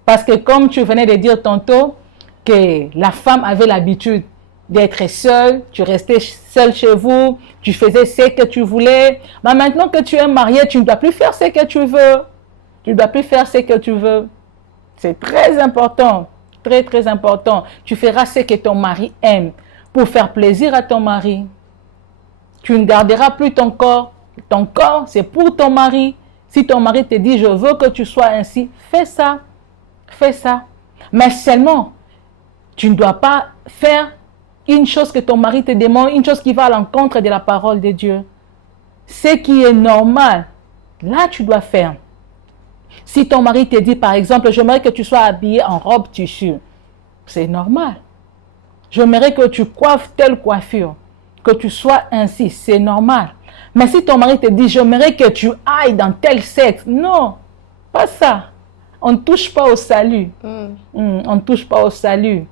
Parce que comme tu venais de dire tantôt, que la femme avait l'habitude d'être seule, tu restais seule chez vous, tu faisais ce que tu voulais. Mais maintenant que tu es mariée, tu ne dois plus faire ce que tu veux. Tu ne dois plus faire ce que tu veux. C'est très important, très très important. Tu feras ce que ton mari aime pour faire plaisir à ton mari. Tu ne garderas plus ton corps. Ton corps, c'est pour ton mari. Si ton mari te dit, je veux que tu sois ainsi, fais ça. Fais ça. Mais seulement, tu ne dois pas faire une chose que ton mari te demande, une chose qui va à l'encontre de la parole de Dieu. Ce qui est normal, là tu dois faire. Si ton mari te dit, par exemple, j'aimerais que tu sois habillé en robe tissu, c'est normal. J'aimerais que tu coiffes telle coiffure, que tu sois ainsi, c'est normal. Mais si ton mari te dit, j'aimerais que tu ailles dans tel sexe, non, pas ça. On ne touche pas au salut. On ne touche pas au salut.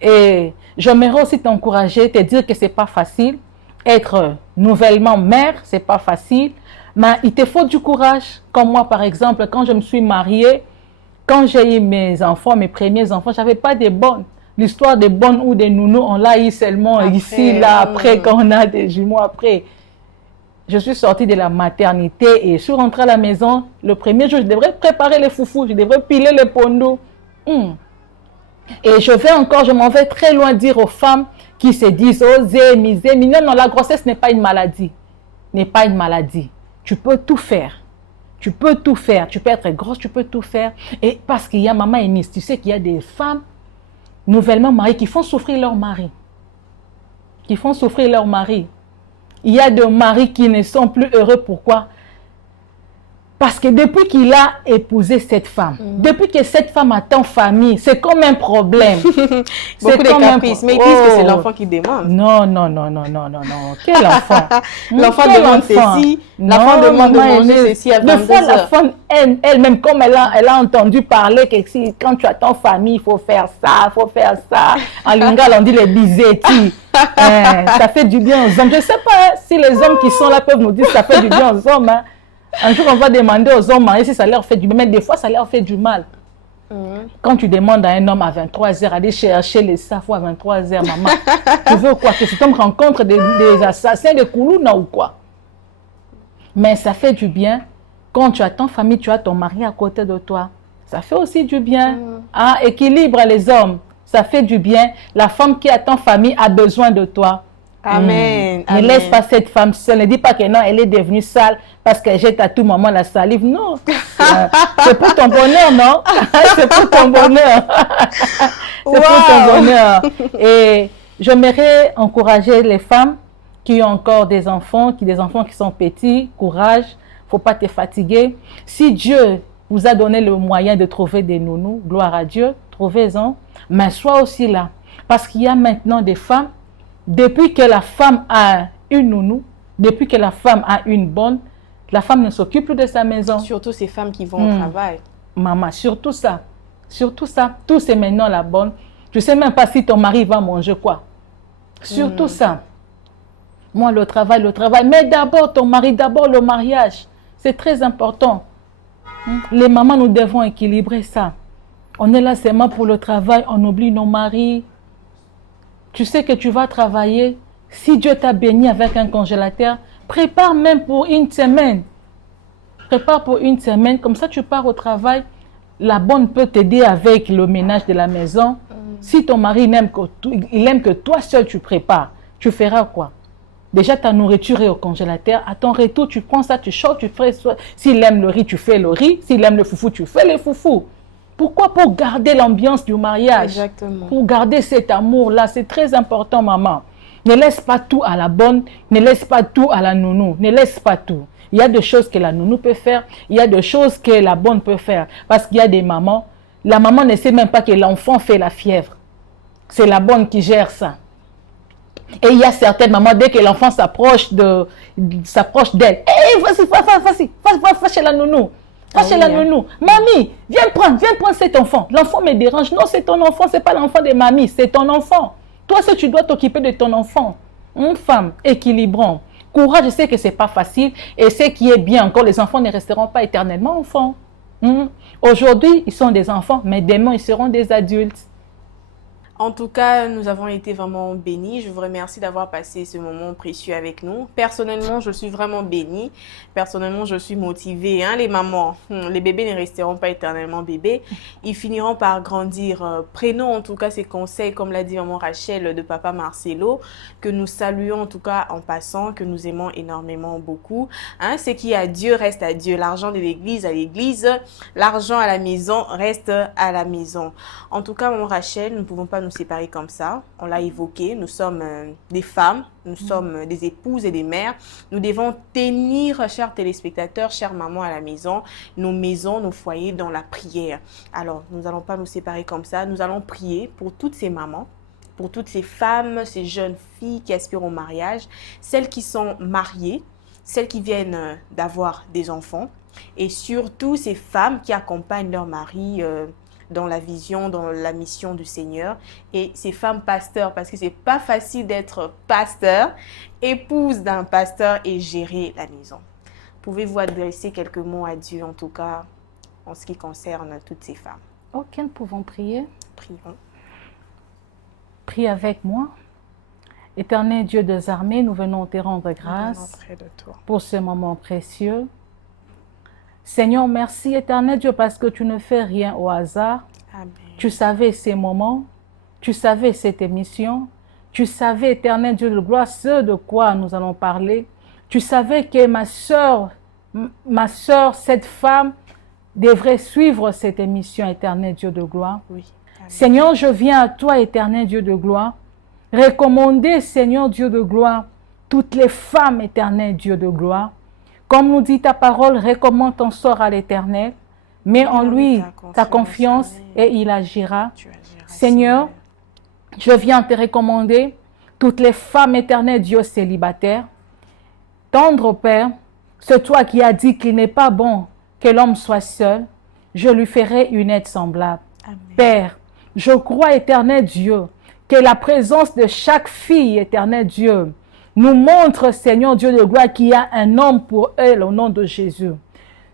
Et j'aimerais aussi t'encourager, te dire que ce n'est pas facile. Être nouvellement mère, ce n'est pas facile. Mais il te faut du courage. Comme moi, par exemple, quand je me suis mariée, quand j'ai eu mes enfants, mes premiers enfants, je n'avais pas de bonnes. L'histoire des bonnes ou des nounous, on l'a eu seulement après, ici, là, après, quand on a des jumeaux après. Je suis sortie de la maternité et je suis rentrée à la maison. Le premier jour, je devrais préparer les foufous, je devrais piler les pondos. Et je m'en vais très loin dire aux femmes qui se disent, oh, zémi. Non, la grossesse n'est pas une maladie. N'est pas une maladie. Tu peux tout faire. Tu peux tout faire. Tu peux être grosse, tu peux tout faire. Et parce qu'il y a maman Eunice, tu sais qu'il y a des femmes nouvellement mariées qui font souffrir leur mari. Qui font souffrir leur mari. Il y a des maris qui ne sont plus heureux. Pourquoi? Parce que depuis qu'il a épousé cette femme, depuis que cette femme attend famille, c'est comme un problème. Beaucoup de caprices, mais ils disent que c'est l'enfant qui demande. Non. Quel enfant? L'enfant demande ceci, l'enfant demande de manger ceci à 22 heures. Des fois, la femme, elle-même, comme elle a entendu parler que quand tu attends famille, il faut faire ça, il faut faire ça. En lingala, on dit les bisetti. Ça fait du bien aux hommes. Je ne sais pas si les hommes qui sont là peuvent nous dire que ça fait du bien aux hommes. Hein. Un jour, on va demander aux hommes mariés si ça leur fait du bien, mais des fois, ça leur fait du mal. Quand tu demandes à un homme à 23h, aller chercher les safos à 23h, maman, tu veux quoi? Que cet homme rencontre des assassins de Koulouna ou quoi? Mais ça fait du bien. Quand tu as ton famille, tu as ton mari à côté de toi. Ça fait aussi du bien. Équilibre les hommes. Ça fait du bien. La femme qui a ton famille a besoin de toi. Amen. Ne laisse pas cette femme seule. Ne dis pas que non, elle est devenue sale parce qu'elle jette à tout moment la salive. Non. C'est pour ton bonheur, non? C'est pour ton bonheur. C'est pour ton bonheur. Et j'aimerais encourager les femmes qui ont encore des enfants qui sont petits. Courage. Il ne faut pas te fatiguer. Si Dieu vous a donné le moyen de trouver des nounous, gloire à Dieu, trouvez-en. Mais sois aussi là. Parce qu'il y a maintenant des femmes. Depuis que la femme a une nounou, depuis que la femme a une bonne, la femme ne s'occupe plus de sa maison. Surtout ces femmes qui vont au travail. Maman, surtout ça. Surtout ça. Tout c'est maintenant la bonne. Tu ne sais même pas si ton mari va manger quoi. Surtout ça. Moi, le travail. Mais d'abord ton mari, d'abord le mariage. C'est très important. Les mamans, nous devons équilibrer ça. On est là seulement pour le travail, on oublie nos maris. Tu sais que tu vas travailler. Si Dieu t'a béni avec un congélateur, prépare même pour une semaine. Prépare pour une semaine. Comme ça, tu pars au travail. La bonne peut t'aider avec le ménage de la maison. Si ton mari il aime que toi seul tu prépares, tu feras quoi? Déjà, ta nourriture est au congélateur. À ton retour, tu prends ça, tu chauffes, tu fais. S'il aime le riz, tu fais le riz. S'il aime le foufou, tu fais le foufou. Pourquoi? Pour garder l'ambiance du mariage. Exactement. Pour garder cet amour-là. C'est très important, maman. Ne laisse pas tout à la bonne. Ne laisse pas tout à la nounou. Ne laisse pas tout. Il y a des choses que la nounou peut faire. Il y a des choses que la bonne peut faire. Parce qu'il y a des mamans. La maman ne sait même pas que l'enfant fait la fièvre. C'est la bonne qui gère ça. Et il y a certaines mamans, dès que l'enfant s'approche d'elle. Hey, va chez la nounou. Va chez la nounou. Mamie, viens prendre cet enfant. L'enfant me dérange. Non, c'est ton enfant, c'est pas l'enfant de mamie, c'est ton enfant. Toi, si tu dois t'occuper de ton enfant. Une femme, équilibrons. Courage, je sais que ce n'est pas facile. Et ce qui est bien encore, les enfants ne resteront pas éternellement enfants. Aujourd'hui, ils sont des enfants, mais demain, ils seront des adultes. En tout cas, nous avons été vraiment bénis. Je vous remercie d'avoir passé ce moment précieux avec nous. Personnellement, je suis vraiment bénie. Personnellement, je suis motivée. Les mamans, les bébés ne resteront pas éternellement bébés. Ils finiront par grandir. Prenons en tout cas ces conseils, comme l'a dit maman Rachel, de papa Marcelo, que nous saluons en tout cas en passant, que nous aimons énormément beaucoup. Ce qui est à Dieu reste à Dieu. L'argent de l'église à l'église. L'argent à la maison reste à la maison. En tout cas, maman Rachel, nous ne pouvons pas nous séparer comme ça. On l'a évoqué, nous sommes des femmes, nous sommes des épouses et des mères. Nous devons tenir, chers téléspectateurs, chères mamans à la maison, nos maisons, nos foyers dans la prière. Alors, nous n'allons pas nous séparer comme ça. Nous allons prier pour toutes ces mamans, pour toutes ces femmes, ces jeunes filles qui aspirent au mariage, celles qui sont mariées, celles qui viennent d'avoir des enfants et surtout ces femmes qui accompagnent leur mari dans la vision, dans la mission du Seigneur, et ces femmes pasteurs, parce que c'est pas facile d'être pasteur, épouse d'un pasteur et gérer la maison. Pouvez-vous adresser quelques mots à Dieu, en tout cas, en ce qui concerne toutes ces femmes? Ok, nous pouvons prier. Prions. Prie avec moi. Éternel Dieu des armées, nous venons te rendre grâce pour ce moment précieux. Seigneur, merci éternel Dieu parce que tu ne fais rien au hasard. Amen. Tu savais ces moments, tu savais cette émission, tu savais éternel Dieu de gloire ce de quoi nous allons parler. Tu savais que ma sœur, cette femme devrait suivre cette émission éternel Dieu de gloire. Oui. Amen. Seigneur, je viens à toi éternel Dieu de gloire, recommander Seigneur Dieu de gloire, toutes les femmes éternel Dieu de gloire. Comme nous dit ta parole, recommande ton sort à l'Éternel, mets en lui ta confiance et il agira. Seigneur, je viens te recommander toutes les femmes éternelles, Dieu célibataires. Tendre Père, c'est toi qui as dit qu'il n'est pas bon que l'homme soit seul. Je lui ferai une aide semblable. Amen. Père, je crois, éternel Dieu, que la présence de chaque fille, éternel Dieu, nous montre, Seigneur Dieu de gloire, qu'il y a un homme pour elle au nom de Jésus.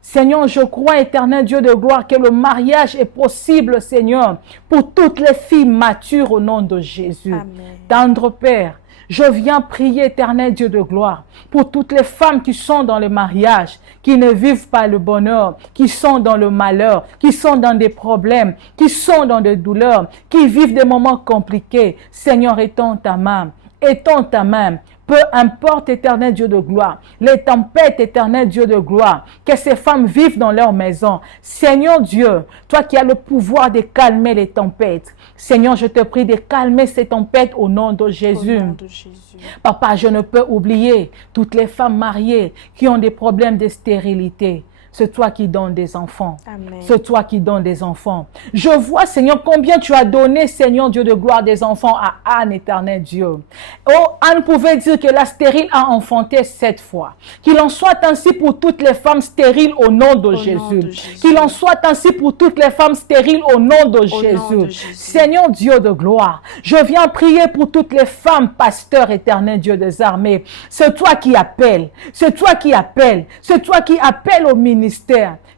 Seigneur, je crois, éternel Dieu de gloire, que le mariage est possible, Seigneur, pour toutes les filles matures au nom de Jésus. Amen. Tendre Père, je viens prier, éternel Dieu de gloire, pour toutes les femmes qui sont dans le mariage, qui ne vivent pas le bonheur, qui sont dans le malheur, qui sont dans des problèmes, qui sont dans des douleurs, qui vivent des moments compliqués. Seigneur, étends ta main. Étends ta main, peu importe, éternel Dieu de gloire, les tempêtes, éternel Dieu de gloire, que ces femmes vivent dans leur maison. Seigneur Dieu, toi qui as le pouvoir de calmer les tempêtes, Seigneur, je te prie de calmer ces tempêtes au nom de Jésus. Au nom de Jésus. Papa, je ne peux oublier toutes les femmes mariées qui ont des problèmes de stérilité. C'est toi qui donnes des enfants. C'est toi qui donnes des enfants. Je vois, Seigneur, combien tu as donné, Seigneur Dieu de gloire, des enfants à Anne, éternel Dieu. Oh, Anne pouvait dire que la stérile a enfanté 7 fois. Qu'il en soit ainsi pour toutes les femmes stériles au nom de Jésus. Qu'il en soit ainsi pour toutes les femmes stériles au nom de Jésus. Seigneur Dieu de gloire, je viens prier pour toutes les femmes pasteurs, éternel Dieu des armées. C'est toi qui appelles. C'est toi qui appelles. C'est toi qui appelles au ministère.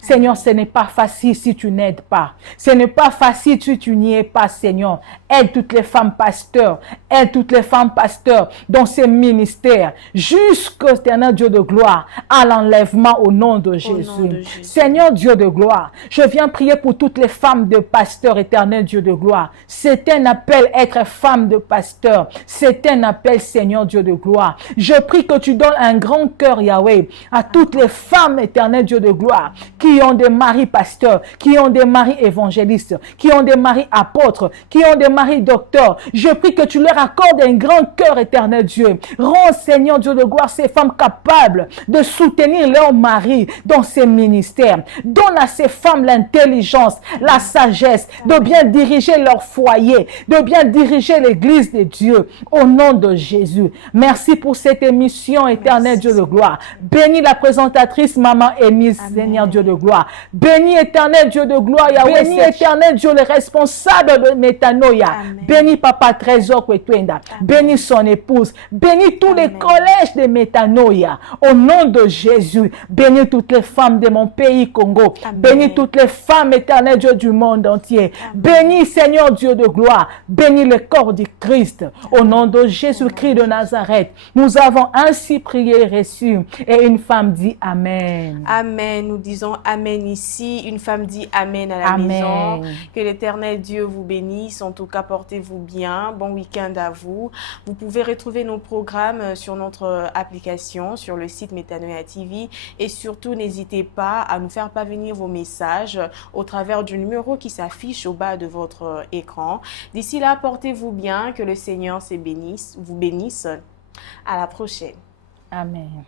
Seigneur, ce n'est pas facile si tu n'aides pas. Ce n'est pas facile si tu n'y es pas, Seigneur. Aide toutes les femmes pasteurs. Aide toutes les femmes pasteurs dans ces ministères. Jusqu'au éternel Dieu de gloire, à l'enlèvement au nom de Jésus. Seigneur Dieu de gloire, je viens prier pour toutes les femmes de pasteurs, éternel Dieu de gloire. C'est un appel être femme de pasteur. C'est un appel, Seigneur Dieu de gloire. Je prie que tu donnes un grand cœur, Yahweh, à toutes les femmes, éternel Dieu de gloire, qui ont des maris pasteurs, qui ont des maris évangélistes, qui ont des maris apôtres, qui ont des maris docteurs. Je prie que tu leur accordes un grand cœur, éternel Dieu. Rends, Seigneur Dieu de gloire, ces femmes capables de soutenir leur mari dans ces ministères. Donne à ces femmes l'intelligence, la sagesse de bien diriger leur foyer, de bien diriger l'église de Dieu au nom de Jésus. Merci pour cette émission, éternel Dieu de gloire. Bénis la présentatrice, maman Émise Seigneur Dieu de gloire. Bénis éternel Dieu de gloire. Bénis éternel Dieu le responsable de Metanoia. Bénis Papa Trésor Kwetwenda. Bénis son épouse. Bénis tous les collèges de Metanoia. Au nom de Jésus. Bénis toutes les femmes de mon pays Congo. Bénis toutes les femmes éternel Dieu du monde entier. Bénis Seigneur Dieu de gloire. Bénis le corps du Christ. Au nom de Jésus-Christ de Nazareth. Nous avons ainsi prié et reçu. Et une femme dit Amen. Amen. Nous disons Amen ici. Une femme dit Amen à la maison. Que l'Éternel Dieu vous bénisse. En tout cas, portez-vous bien. Bon week-end à vous. Vous pouvez retrouver nos programmes sur notre application, sur le site Metanoia TV. Et surtout, n'hésitez pas à nous faire parvenir vos messages au travers du numéro qui s'affiche au bas de votre écran. D'ici là, portez-vous bien. Que le Seigneur vous bénisse. À la prochaine. Amen.